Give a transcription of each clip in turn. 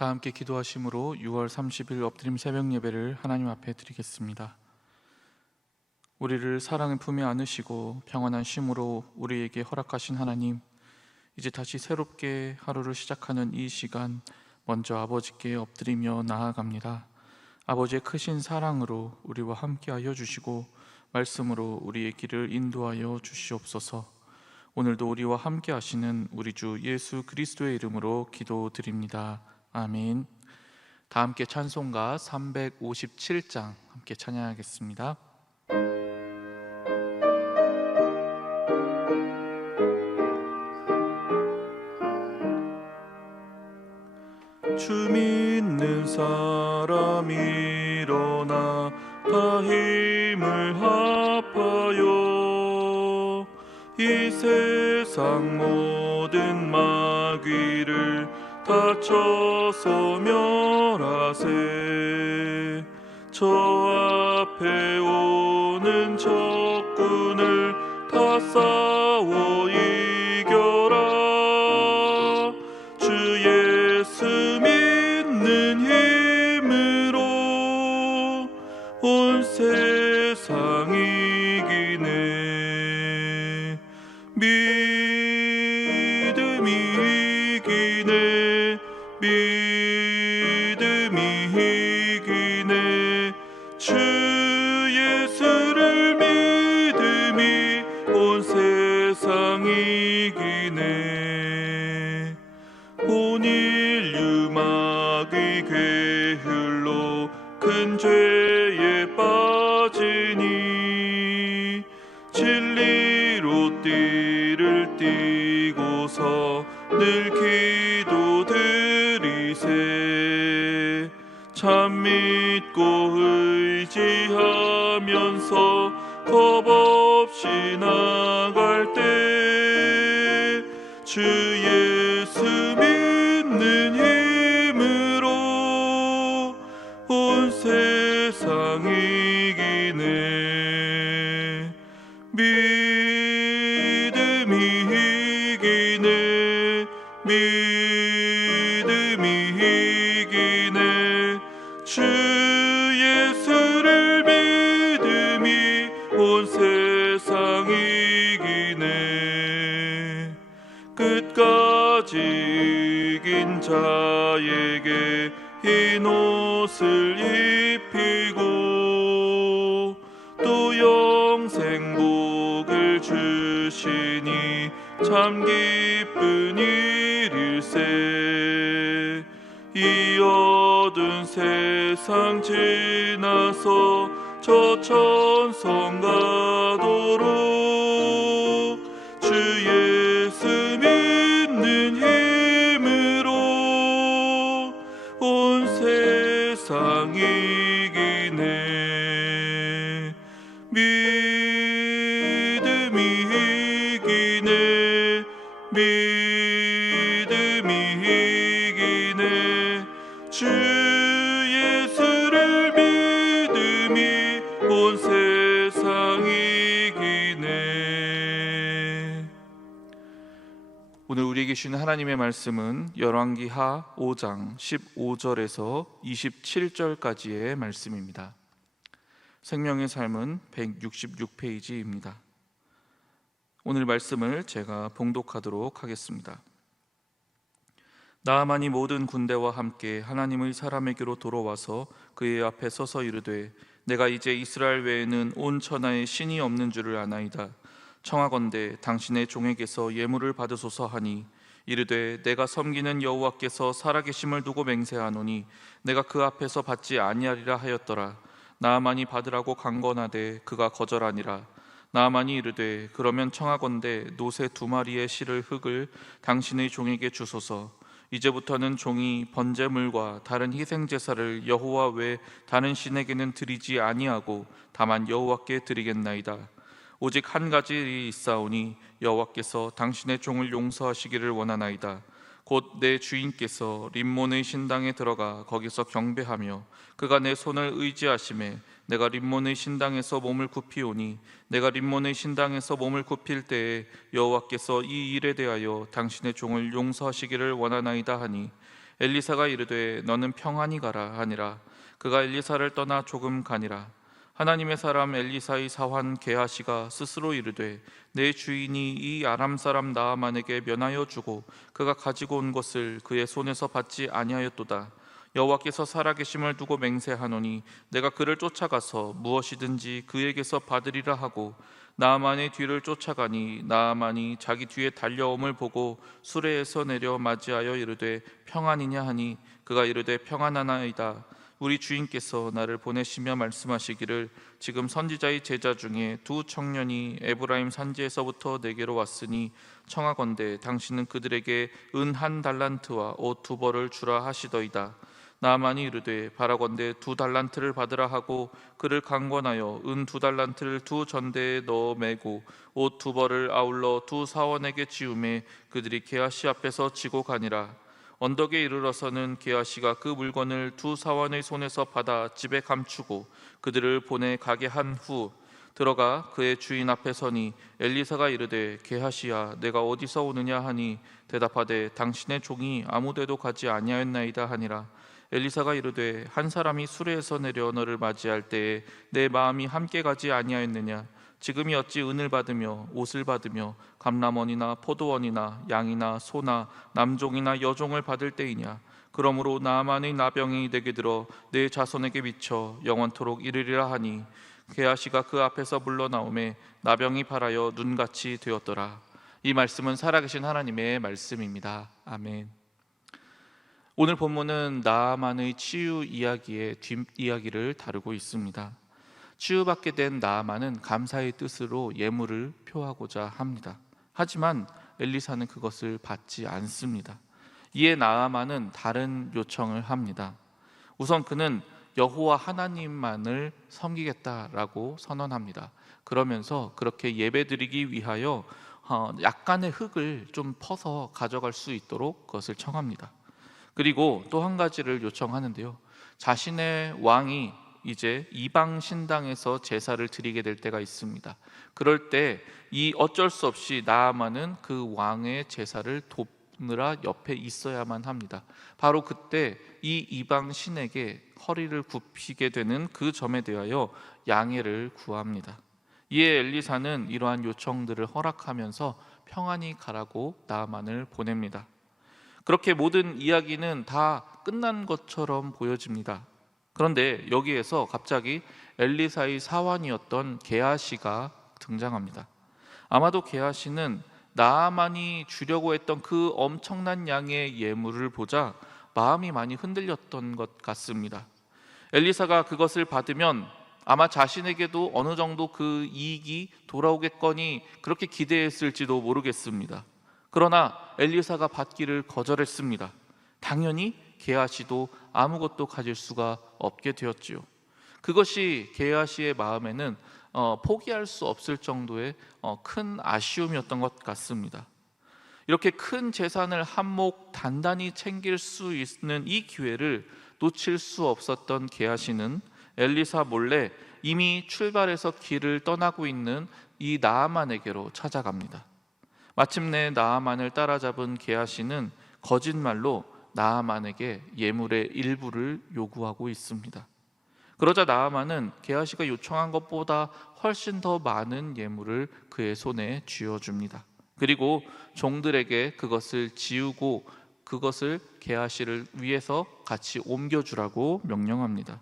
다 함께 기도하심으로 6월 30일 엎드림 새벽 예배를 하나님 앞에 드리겠습니다. 우리를 사랑의 품에 안으시고 평안한 쉼으로 우리에게 허락하신 하나님, 이제 다시 새롭게 하루를 시작하는 이 시간, 먼저 아버지께 엎드리며 나아갑니다. 아버지의 크신 사랑으로 우리와 함께하여 주시고 말씀으로 우리의 길을 인도하여 주시옵소서. 오늘도 우리와 함께 하시는 우리 주 예수 그리스도의 이름으로 기도드립니다. 아멘. 다 함께 찬송가 357장 함께 찬양하겠습니다. 주 믿는 사람 일어나 다 힘을 합하여 이 세상 모든 마귀를 다 쳐서 멸하세. 저 앞에 오는 적군을 다 싸워 이겨라. 주 예수 믿는 힘으로 온 세상 이기네. 믿음이 이기네. 믿음이 이기네. 주 예수를 믿음이 온 세상 이기네. 온 인류 마귀 괴휼로 큰 죄에 빠지니 진리로 띠를 띠고서 늘 기도드리세. 참 믿고 의지하면서 겁 없이 나갈 때 주 예수 믿는 힘으로 온 세상 이기네. 믿음이 이기네. 믿음이 이기네. 주 예수를 믿음이 온 세상 이기네. 끝까지 이긴 자에게 흰 옷을 입히고 또 영생 복을 주시니 참 기쁜 일일세. 이 어두운 세상 지나서 저 천성 가도록 주 예수 믿는 힘으로 온 세상 이기네. 믿음이 이기네. 믿음이 이기네. 주 예수를 믿음이 온 세상 이기네. 오늘 우리에게 주신 하나님의 말씀은 열왕기하 5장 15절에서 27절까지의 말씀입니다. 생명의 삶은 166페이지입니다. 오늘 말씀을 제가 봉독하도록 하겠습니다. 나아만이 모든 군대와 함께 하나님의 사람에게로 돌아와서 그의 앞에 서서 이르되, 내가 이제 이스라엘 외에는 온 천하에 신이 없는 줄을 아나이다. 청하건대 당신의 종에게서 예물을 받으소서 하니, 이르되 내가 섬기는 여호와께서 살아계심을 두고 맹세하노니 내가 그 앞에서 받지 아니하리라 하였더라. 나아만이 받으라고 강건하되 그가 거절하니라. 나아만이 이르되, 그러면 청하건대 노새 2마리의 실을 흙을 당신의 종에게 주소서. 이제부터는 종이 번제물과 다른 희생제사를 여호와 외 다른 신에게는 드리지 아니하고 다만 여호와께 드리겠나이다. 오직 한 가지 일이 있사오니 여호와께서 당신의 종을 용서하시기를 원하나이다. 곧 내 주인께서 림몬의 신당에 들어가 거기서 경배하며 그가 내 손을 의지하심에 내가 림몬의 신당에서 몸을 굽히오니 내가 림몬의 신당에서 몸을 굽힐 때에 여호와께서 이 일에 대하여 당신의 종을 용서하시기를 원하나이다 하니, 엘리사가 이르되 너는 평안히 가라 하니라. 그가 엘리사를 떠나 조금 가니라. 하나님의 사람 엘리사의 사환 게하시가 스스로 이르되 내 주인이 이 아람 사람 나아만에게 면하여 주고 그가 가지고 온 것을 그의 손에서 받지 아니하였도다. 여호와께서 살아계심을 두고 맹세하노니 내가 그를 쫓아가서 무엇이든지 그에게서 받으리라 하고 나아만의 뒤를 쫓아가니 나아만이 자기 뒤에 달려옴을 보고 수레에서 내려 맞이하여 이르되 평안이냐 하니 그가 이르되 평안하나이다. 우리 주인께서 나를 보내시며 말씀하시기를 지금 선지자의 제자 중에 두 청년이 에브라임 산지에서부터 내게로 왔으니 청하건대 당신은 그들에게 은 1달란트와 옷 2벌을 주라 하시더이다. 나아만이 이르되 바라건대 2달란트를 받으라 하고 그를 강권하여 은 2달란트를 2전대에 넣어 매고 옷 2벌을 아울러 2 사원에게 지우매 그들이 게하시 앞에서 지고 가니라. 언덕에 이르러서는 게하시가 그 물건을 2 사원의 손에서 받아 집에 감추고 그들을 보내 가게 한 후 들어가 그의 주인 앞에 서니 엘리사가 이르되 게하시야 내가 어디서 오느냐 하니 대답하되 당신의 종이 아무데도 가지 아니하였나이다 하니라. 엘리사가 이르되 한 사람이 수레에서 내려 너를 맞이할 때에 내 마음이 함께 가지 아니하였느냐. 지금이 어찌 은을 받으며 옷을 받으며 감람원이나 포도원이나 양이나 소나 남종이나 여종을 받을 때이냐. 그러므로 나아만의 나병이 내게 들어 내 자손에게 미쳐 영원토록 이르리라 하니 게하시가 그 앞에서 물러나오매 나병이 발하여 눈같이 되었더라. 이 말씀은 살아계신 하나님의 말씀입니다. 아멘. 오늘 본문은 나아만의 치유 이야기의 뒷이야기를 다루고 있습니다. 치유받게 된 나아만은 감사의 뜻으로 예물을 표하고자 합니다. 하지만 엘리사는 그것을 받지 않습니다. 이에 나아만은 다른 요청을 합니다. 우선 그는 여호와 하나님만을 섬기겠다라고 선언합니다. 그러면서 그렇게 예배드리기 위하여 약간의 흙을 좀 퍼서 가져갈 수 있도록 그것을 청합니다. 그리고 또 한 가지를 요청하는데요. 자신의 왕이 이제 이방 신당에서 제사를 드리게 될 때가 있습니다. 그럴 때 이 어쩔 수 없이 나아만은 그 왕의 제사를 돕느라 옆에 있어야만 합니다. 바로 그때 이 이방 신에게 허리를 굽히게 되는 그 점에 대하여 양해를 구합니다. 이에 엘리사는 이러한 요청들을 허락하면서 평안히 가라고 나아만을 보냅니다. 그렇게 모든 이야기는 다 끝난 것처럼 보여집니다. 그런데 여기에서 갑자기 엘리사의 사환이었던 게하시가 등장합니다. 아마도 게하시는 나아만이 주려고 했던 그 엄청난 양의 예물을 보자 마음이 많이 흔들렸던 것 같습니다. 엘리사가 그것을 받으면 아마 자신에게도 어느 정도 그 이익이 돌아오겠거니 그렇게 기대했을지도 모르겠습니다. 그러나 엘리사가 받기를 거절했습니다. 당연히 게하시도 아무것도 가질 수가 없게 되었지요. 그것이 게하시의 마음에는 포기할 수 없을 정도의 큰 아쉬움이었던 것 같습니다. 이렇게 큰 재산을 한몫 단단히 챙길 수 있는 이 기회를 놓칠 수 없었던 게하시는 엘리사 몰래 이미 출발해서 길을 떠나고 있는 이 나아만에게로 찾아갑니다. 마침내 나아만을 따라잡은 게하시는 거짓말로 나아만에게 예물의 일부를 요구하고 있습니다. 그러자 나아만은 게하시가 요청한 것보다 훨씬 더 많은 예물을 그의 손에 쥐어줍니다. 그리고 종들에게 그것을 지우고 그것을 게하시를 위해서 같이 옮겨주라고 명령합니다.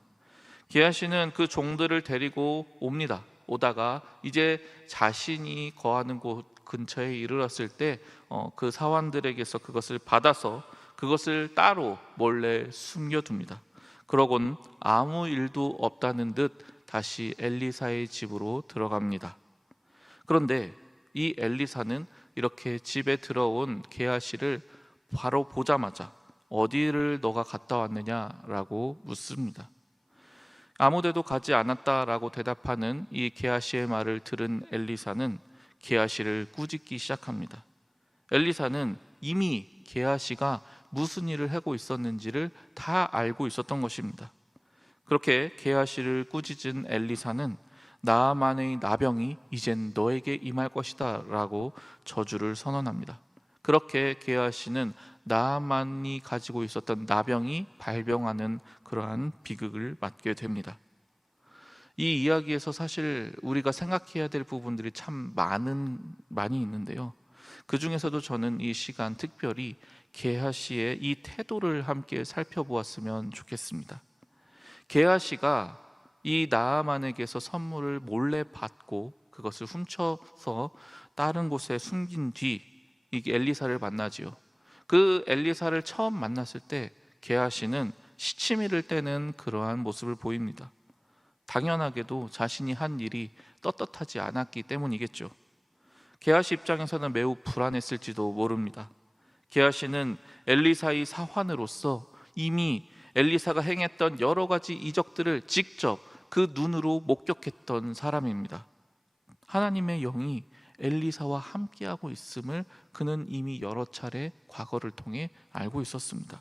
게하시는 그 종들을 데리고 옵니다. 오다가 이제 자신이 거하는 곳 근처에 이르렀을 때 그 사환들에게서 그것을 받아서 그것을 따로 몰래 숨겨둡니다. 그러곤 아무 일도 없다는 듯 다시 엘리사의 집으로 들어갑니다. 그런데 이 엘리사는 이렇게 집에 들어온 게하시를 바로 보자마자 어디를 너가 갔다 왔느냐라고 묻습니다. 아무데도 가지 않았다라고 대답하는 이 게하시의 말을 들은 엘리사는 게하시를 꾸짖기 시작합니다. 엘리사는 이미 게하시가 무슨 일을 하고 있었는지를 다 알고 있었던 것입니다. 그렇게 게하시를 꾸짖은 엘리사는 나아만의 나병이 이젠 너에게 임할 것이다 라고 저주를 선언합니다. 그렇게 게하시는 나만이 가지고 있었던 나병이 발병하는 그러한 비극을 맞게 됩니다. 이 이야기에서 사실 우리가 생각해야 될 부분들이 참 많이 있는데요. 그 중에서도 저는 이 시간 특별히 게하시의 이 태도를 함께 살펴보았으면 좋겠습니다. 게하시가 이 나아만에게서 선물을 몰래 받고 그것을 훔쳐서 다른 곳에 숨긴 뒤 이게 엘리사를 만나지요. 그 엘리사를 처음 만났을 때 게하시는 시치미를 떼는 그러한 모습을 보입니다. 당연하게도 자신이 한 일이 떳떳하지 않았기 때문이겠죠. 게하시 입장에서는 매우 불안했을지도 모릅니다. 게하시는 엘리사의 사환으로서 이미 엘리사가 행했던 여러 가지 이적들을 직접 그 눈으로 목격했던 사람입니다. 하나님의 영이 엘리사와 함께하고 있음을 그는 이미 여러 차례 과거를 통해 알고 있었습니다.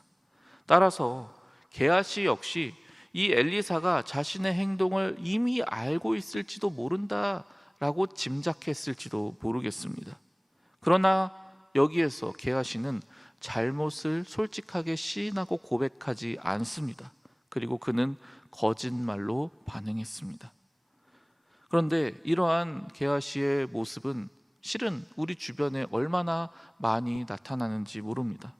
따라서 게하시 역시 이 엘리사가 자신의 행동을 이미 알고 있을지도 모른다라고 짐작했을지도 모르겠습니다. 그러나 여기에서 게하시는 잘못을 솔직하게 시인하고 고백하지 않습니다. 그리고 그는 거짓말로 반응했습니다. 그런데 이러한 게하시의 모습은 실은 우리 주변에 얼마나 많이 나타나는지 모릅니다.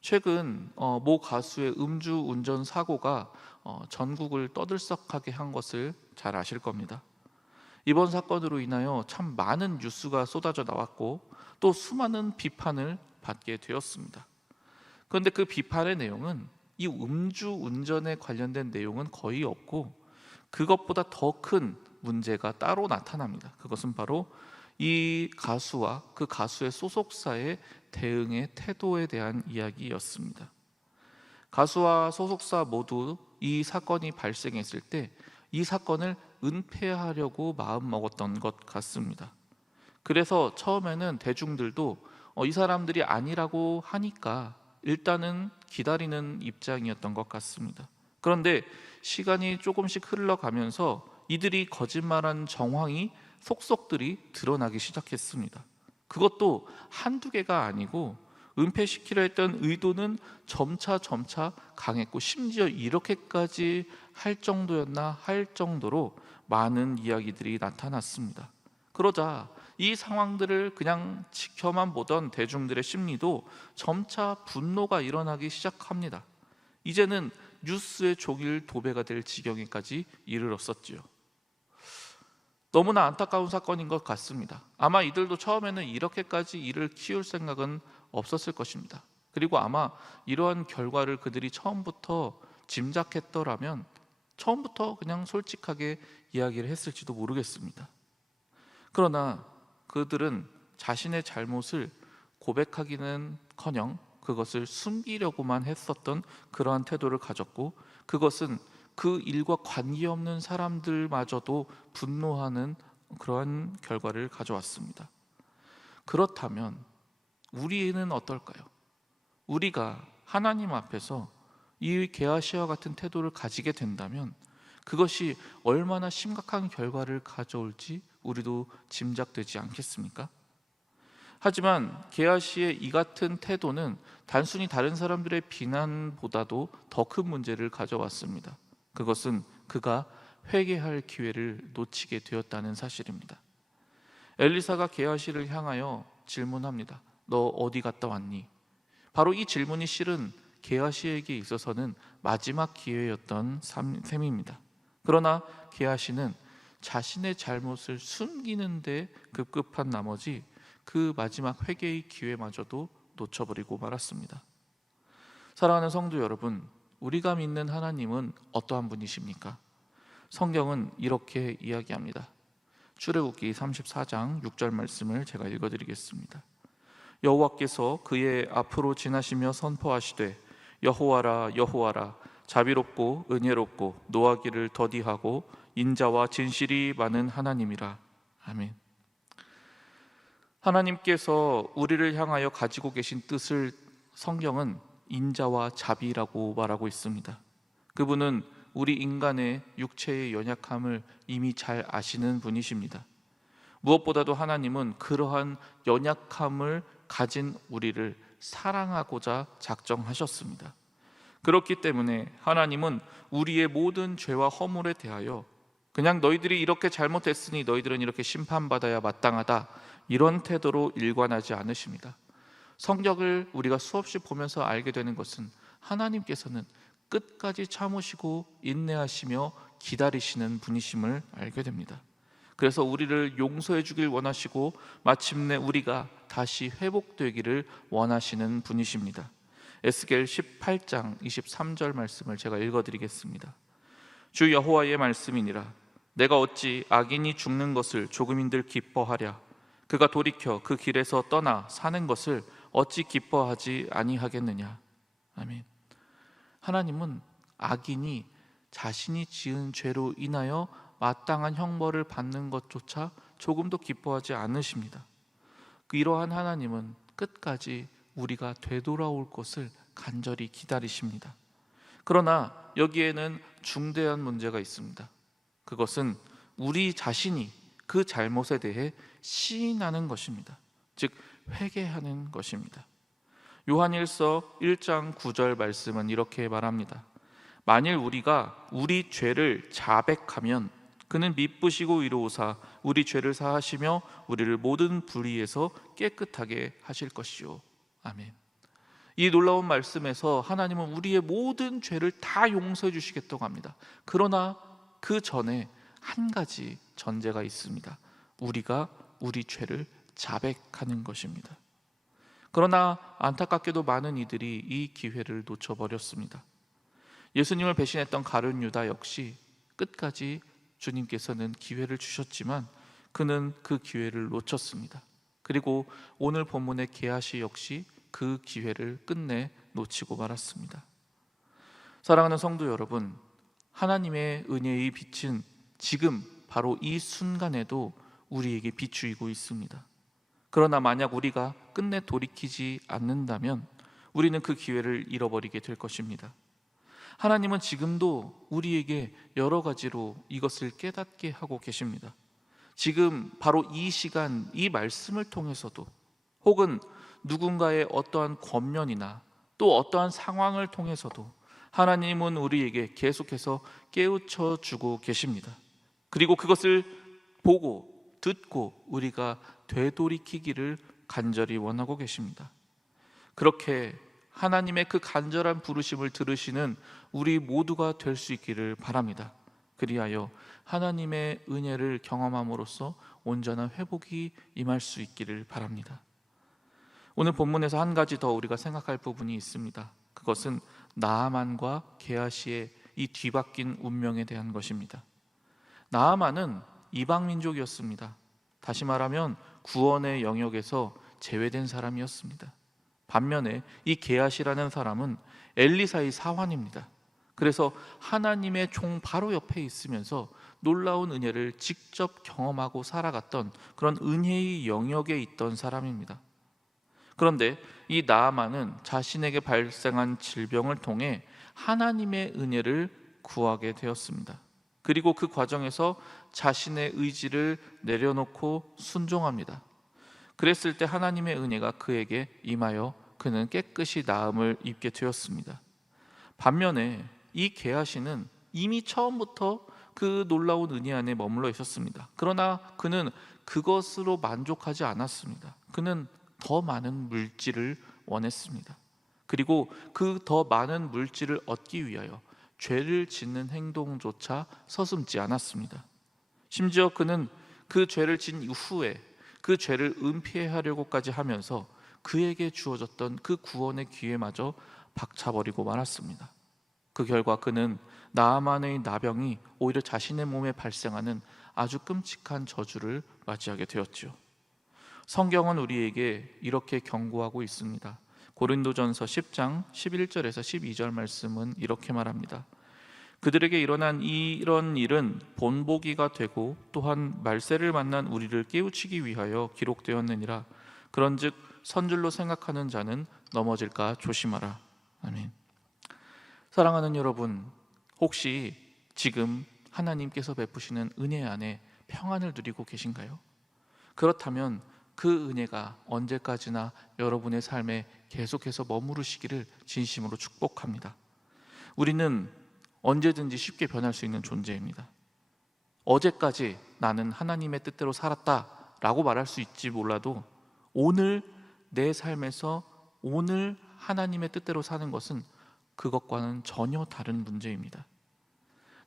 최근 모 가수의 음주운전 사고가 전국을 떠들썩하게 한 것을 잘 아실 겁니다. 이번 사건으로 인하여 참 많은 뉴스가 쏟아져 나왔고 또 수많은 비판을 받게 되었습니다. 그런데 그 비판의 내용은 이 음주운전에 관련된 내용은 거의 없고 그것보다 더 큰 문제가 따로 나타납니다. 그것은 바로 이 가수와 그 가수의 소속사의 대응의 태도에 대한 이야기였습니다. 가수와 소속사 모두 이 사건이 발생했을 때 이 사건을 은폐하려고 마음먹었던 것 같습니다. 그래서 처음에는 대중들도 이 사람들이 아니라고 하니까 일단은 기다리는 입장이었던 것 같습니다. 그런데 시간이 조금씩 흘러가면서 이들이 거짓말한 정황이 속속들이 드러나기 시작했습니다. 그것도 한두 개가 아니고 은폐시키려 했던 의도는 점차 강했고 심지어 이렇게까지 할 정도였나 할 정도로 많은 이야기들이 나타났습니다. 그러자 이 상황들을 그냥 지켜만 보던 대중들의 심리도 점차 분노가 일어나기 시작합니다. 이제는 뉴스의 종일 도배가 될 지경에까지 이르렀었지요. 너무나 안타까운 사건인 것 같습니다. 아마 이들도 처음에는 이렇게까지 이를 키울 생각은 없었을 것입니다. 그리고 아마 이러한 결과를 그들이 처음부터 짐작했더라면 처음부터 그냥 솔직하게 이야기를 했을지도 모르겠습니다. 그러나 그들은 자신의 잘못을 고백하기는커녕 그것을 숨기려고만 했었던 그러한 태도를 가졌고 그것은 그 일과 관계없는 사람들마저도 분노하는 그러한 결과를 가져왔습니다. 그렇다면 우리는 어떨까요? 우리가 하나님 앞에서 이 게하시와 같은 태도를 가지게 된다면 그것이 얼마나 심각한 결과를 가져올지 우리도 짐작되지 않겠습니까? 하지만 게하시의 이 같은 태도는 단순히 다른 사람들의 비난보다도 더 큰 문제를 가져왔습니다. 그것은 그가 회개할 기회를 놓치게 되었다는 사실입니다. 엘리사가 게하시를 향하여 질문합니다. 너 어디 갔다 왔니? 바로 이 질문이 실은 게하시에게 있어서는 마지막 기회였던 셈입니다. 그러나 게하시는 자신의 잘못을 숨기는 데 급급한 나머지 그 마지막 회개의 기회마저도 놓쳐버리고 말았습니다. 사랑하는 성도 여러분, 우리가 믿는 하나님은 어떠한 분이십니까? 성경은 이렇게 이야기합니다. 출애굽기 34장 6절 말씀을 제가 읽어드리겠습니다. 여호와께서 그의 앞으로 지나시며 선포하시되 여호와라 여호와라 자비롭고 은혜롭고 노하기를 더디하고 인자와 진실이 많은 하나님이라. 아멘. 하나님께서 우리를 향하여 가지고 계신 뜻을 성경은 인자와 자비라고 말하고 있습니다. 그분은 우리 인간의 육체의 연약함을 이미 잘 아시는 분이십니다. 무엇보다도 하나님은 그러한 연약함을 가진 우리를 사랑하고자 작정하셨습니다. 그렇기 때문에 하나님은 우리의 모든 죄와 허물에 대하여 그냥 너희들이 이렇게 잘못했으니 너희들은 이렇게 심판받아야 마땅하다, 이런 태도로 일관하지 않으십니다. 성경을 우리가 수없이 보면서 알게 되는 것은 하나님께서는 끝까지 참으시고 인내하시며 기다리시는 분이심을 알게 됩니다. 그래서 우리를 용서해 주길 원하시고 마침내 우리가 다시 회복되기를 원하시는 분이십니다. 에스겔 18장 23절 말씀을 제가 읽어드리겠습니다. 주 여호와의 말씀이니라. 내가 어찌 악인이 죽는 것을 조금인들 기뻐하랴. 그가 돌이켜 그 길에서 떠나 사는 것을 어찌 기뻐하지 아니하겠느냐. 아멘. 하나님은 악인이 자신이 지은 죄로 인하여 마땅한 형벌을 받는 것조차 조금도 기뻐하지 않으십니다. 이러한 하나님은 끝까지 우리가 되돌아올 것을 간절히 기다리십니다. 그러나 여기에는 중대한 문제가 있습니다. 그것은 우리 자신이 그 잘못에 대해 시인하는 것입니다. 즉 회개하는 것입니다. 요한일서 1장 9절 말씀은 이렇게 말합니다. 만일 우리가 우리 죄를 자백하면 그는 미쁘시고 의로우사 우리 죄를 사하시며 우리를 모든 불의에서 깨끗하게 하실 것이요. 아멘. 이 놀라운 말씀에서 하나님은 우리의 모든 죄를 다 용서해 주시겠다고 합니다. 그러나 그 전에 한 가지 전제가 있습니다. 우리가 우리 죄를 자백하는 것입니다. 그러나 안타깝게도 많은 이들이 이 기회를 놓쳐버렸습니다. 예수님을 배신했던 가룟 유다 역시 끝까지 주님께서는 기회를 주셨지만 그는 그 기회를 놓쳤습니다. 그리고 오늘 본문의 게하시 역시 그 기회를 끝내 놓치고 말았습니다. 사랑하는 성도 여러분, 하나님의 은혜의 빛은 지금 바로 이 순간에도 우리에게 비추이고 있습니다. 그러나 만약 우리가 끝내 돌이키지 않는다면 우리는 그 기회를 잃어버리게 될 것입니다. 하나님은 지금도 우리에게 여러 가지로 이것을 깨닫게 하고 계십니다. 지금 바로 이 시간, 이 말씀을 통해서도 혹은 누군가의 어떠한 권면이나 또 어떠한 상황을 통해서도 하나님은 우리에게 계속해서 깨우쳐 주고 계십니다. 그리고 그것을 보고 듣고 우리가 되돌이키기를 간절히 원하고 계십니다. 그렇게 하나님의 그 간절한 부르심을 들으시는 우리 모두가 될 수 있기를 바랍니다. 그리하여 하나님의 은혜를 경험함으로써 온전한 회복이 임할 수 있기를 바랍니다. 오늘 본문에서 한 가지 더 우리가 생각할 부분이 있습니다. 그것은 나아만과 게하시의 이 뒤바뀐 운명에 대한 것입니다. 나아만은 이방 민족이었습니다. 다시 말하면 구원의 영역에서 제외된 사람이었습니다. 반면에 이 게하시라는 사람은 엘리사의 사환입니다. 그래서 하나님의 종 바로 옆에 있으면서 놀라운 은혜를 직접 경험하고 살아갔던 그런 은혜의 영역에 있던 사람입니다. 그런데 이 나아만은 자신에게 발생한 질병을 통해 하나님의 은혜를 구하게 되었습니다. 그리고 그 과정에서 자신의 의지를 내려놓고 순종합니다. 그랬을 때 하나님의 은혜가 그에게 임하여 그는 깨끗이 나음을 입게 되었습니다. 반면에 이 게하시는 이미 처음부터 그 놀라운 은혜 안에 머물러 있었습니다. 그러나 그는 그것으로 만족하지 않았습니다. 그는 더 많은 물질을 원했습니다. 그리고 그 더 많은 물질을 얻기 위하여 죄를 짓는 행동조차 서슴지 않았습니다. 심지어 그는 그 죄를 진 이후에 그 죄를 은폐하려고까지 하면서 그에게 주어졌던 그 구원의 기회마저 박차버리고 말았습니다. 그 결과 그는 나아만의 나병이 오히려 자신의 몸에 발생하는 아주 끔찍한 저주를 맞이하게 되었죠. 성경은 우리에게 이렇게 경고하고 있습니다. 고린도전서 10장 11절에서 12절 말씀은 이렇게 말합니다. 그들에게 일어난 이런 일은 본보기가 되고 또한 말세를 만난 우리를 깨우치기 위하여 기록되었느니라. 그런즉 선줄로 생각하는 자는 넘어질까 조심하라. 아멘. 사랑하는 여러분, 혹시 지금 하나님께서 베푸시는 은혜 안에 평안을 누리고 계신가요? 그렇다면 그 은혜가 언제까지나 여러분의 삶에 계속해서 머무르시기를 진심으로 축복합니다. 우리는 언제든지 쉽게 변할 수 있는 존재입니다. 어제까지 나는 하나님의 뜻대로 살았다 라고 말할 수 있지 몰라도 오늘 내 삶에서 오늘 하나님의 뜻대로 사는 것은 그것과는 전혀 다른 문제입니다.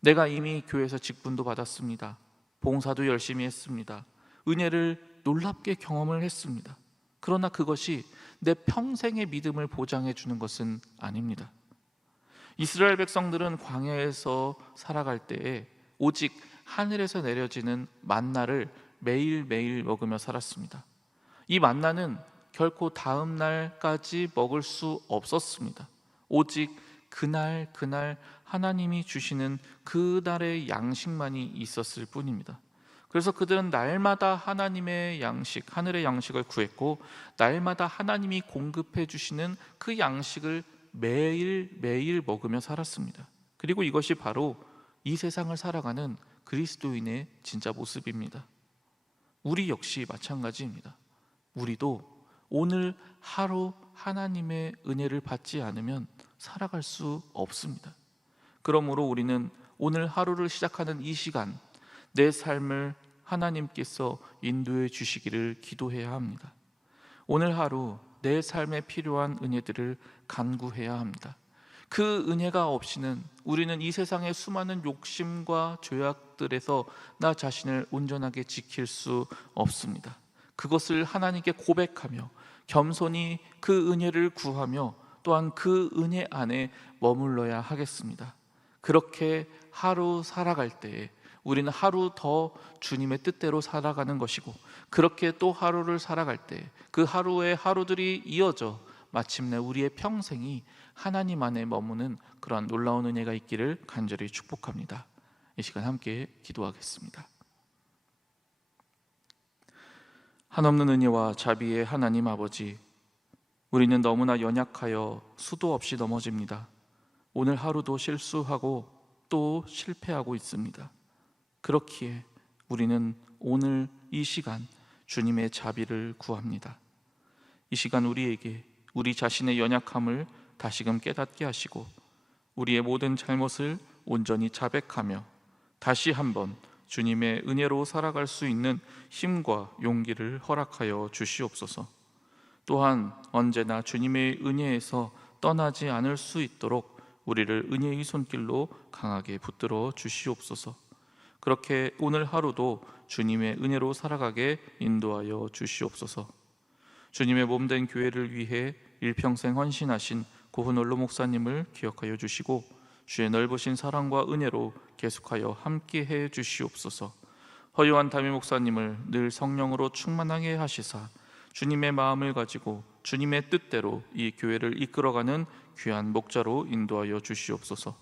내가 이미 교회에서 직분도 받았습니다. 봉사도 열심히 했습니다. 은혜를 놀랍게 경험을 했습니다. 그러나 그것이 내 평생의 믿음을 보장해 주는 것은 아닙니다. 이스라엘 백성들은 광야에서 살아갈 때에 오직 하늘에서 내려지는 만나를 매일매일 먹으며 살았습니다. 이 만나는 결코 다음 날까지 먹을 수 없었습니다. 오직 그날 하나님이 주시는 그날의 양식만이 있었을 뿐입니다. 그래서 그들은 날마다 하나님의 양식, 하늘의 양식을 구했고 날마다 하나님이 공급해 주시는 그 양식을 매일 먹으며 살았습니다. 그리고 이것이 바로 이 세상을 살아가는 그리스도인의 진짜 모습입니다. 우리 역시 마찬가지입니다. 우리도 오늘 하루 하나님의 은혜를 받지 않으면 살아갈 수 없습니다. 그러므로 우리는 오늘 하루를 시작하는 이 시간, 내 삶을 하나님께서 인도해 주시기를 기도해야 합니다. 오늘 하루 내 삶에 필요한 은혜들을 간구해야 합니다. 그 은혜가 없이는 우리는 이 세상의 수많은 욕심과 죄악들에서 나 자신을 온전하게 지킬 수 없습니다. 그것을 하나님께 고백하며 겸손히 그 은혜를 구하며 또한 그 은혜 안에 머물러야 하겠습니다. 그렇게 하루 살아갈 때에 우리는 하루 더 주님의 뜻대로 살아가는 것이고, 그렇게 또 하루를 살아갈 때 그 하루의 하루들이 이어져 마침내 우리의 평생이 하나님 안에 머무는 그러한 놀라운 은혜가 있기를 간절히 축복합니다. 이 시간 함께 기도하겠습니다. 한없는 은혜와 자비의 하나님 아버지, 우리는 너무나 연약하여 수도 없이 넘어집니다. 오늘 하루도 실수하고 또 실패하고 있습니다. 그렇기에 우리는 오늘 이 시간 주님의 자비를 구합니다. 이 시간 우리에게 우리 자신의 연약함을 다시금 깨닫게 하시고 우리의 모든 잘못을 온전히 자백하며 다시 한번 주님의 은혜로 살아갈 수 있는 힘과 용기를 허락하여 주시옵소서. 또한 언제나 주님의 은혜에서 떠나지 않을 수 있도록 우리를 은혜의 손길로 강하게 붙들어 주시옵소서. 그렇게 오늘 하루도 주님의 은혜로 살아가게 인도하여 주시옵소서. 주님의 몸된 교회를 위해 일평생 헌신하신 고훈올로 목사님을 기억하여 주시고 주의 넓으신 사랑과 은혜로 계속하여 함께해 주시옵소서. 허요한 담임 목사님을 늘 성령으로 충만하게 하시사 주님의 마음을 가지고 주님의 뜻대로 이 교회를 이끌어가는 귀한 목자로 인도하여 주시옵소서.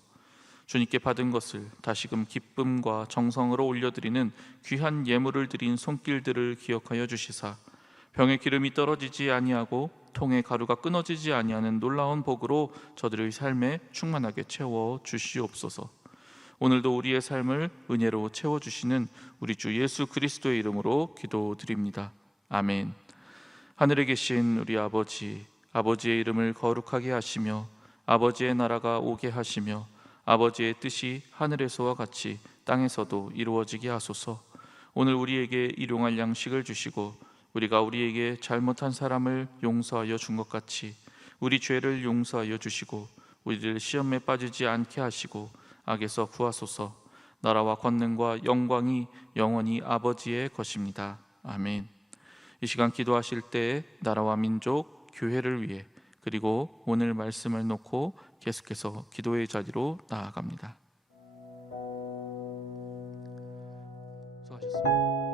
주님께 받은 것을 다시금 기쁨과 정성으로 올려드리는 귀한 예물을 드린 손길들을 기억하여 주시사 병의 기름이 떨어지지 아니하고 통의 가루가 끊어지지 아니하는 놀라운 복으로 저들의 삶에 충만하게 채워 주시옵소서. 오늘도 우리의 삶을 은혜로 채워주시는 우리 주 예수 그리스도의 이름으로 기도드립니다. 아멘. 하늘에 계신 우리 아버지, 아버지의 이름을 거룩하게 하시며 아버지의 나라가 오게 하시며 아버지의 뜻이 하늘에서와 같이 땅에서도 이루어지게 하소서. 오늘 우리에게 일용할 양식을 주시고 우리가 우리에게 잘못한 사람을 용서하여 준 것 같이 우리 죄를 용서하여 주시고 우리를 시험에 빠지지 않게 하시고 악에서 구하소서. 나라와 권능과 영광이 영원히 아버지의 것입니다. 아멘. 이 시간 기도하실 때 나라와 민족, 교회를 위해 그리고 오늘 말씀을 놓고 계속해서 기도의 자리로 나아갑니다. 수고하셨습니다.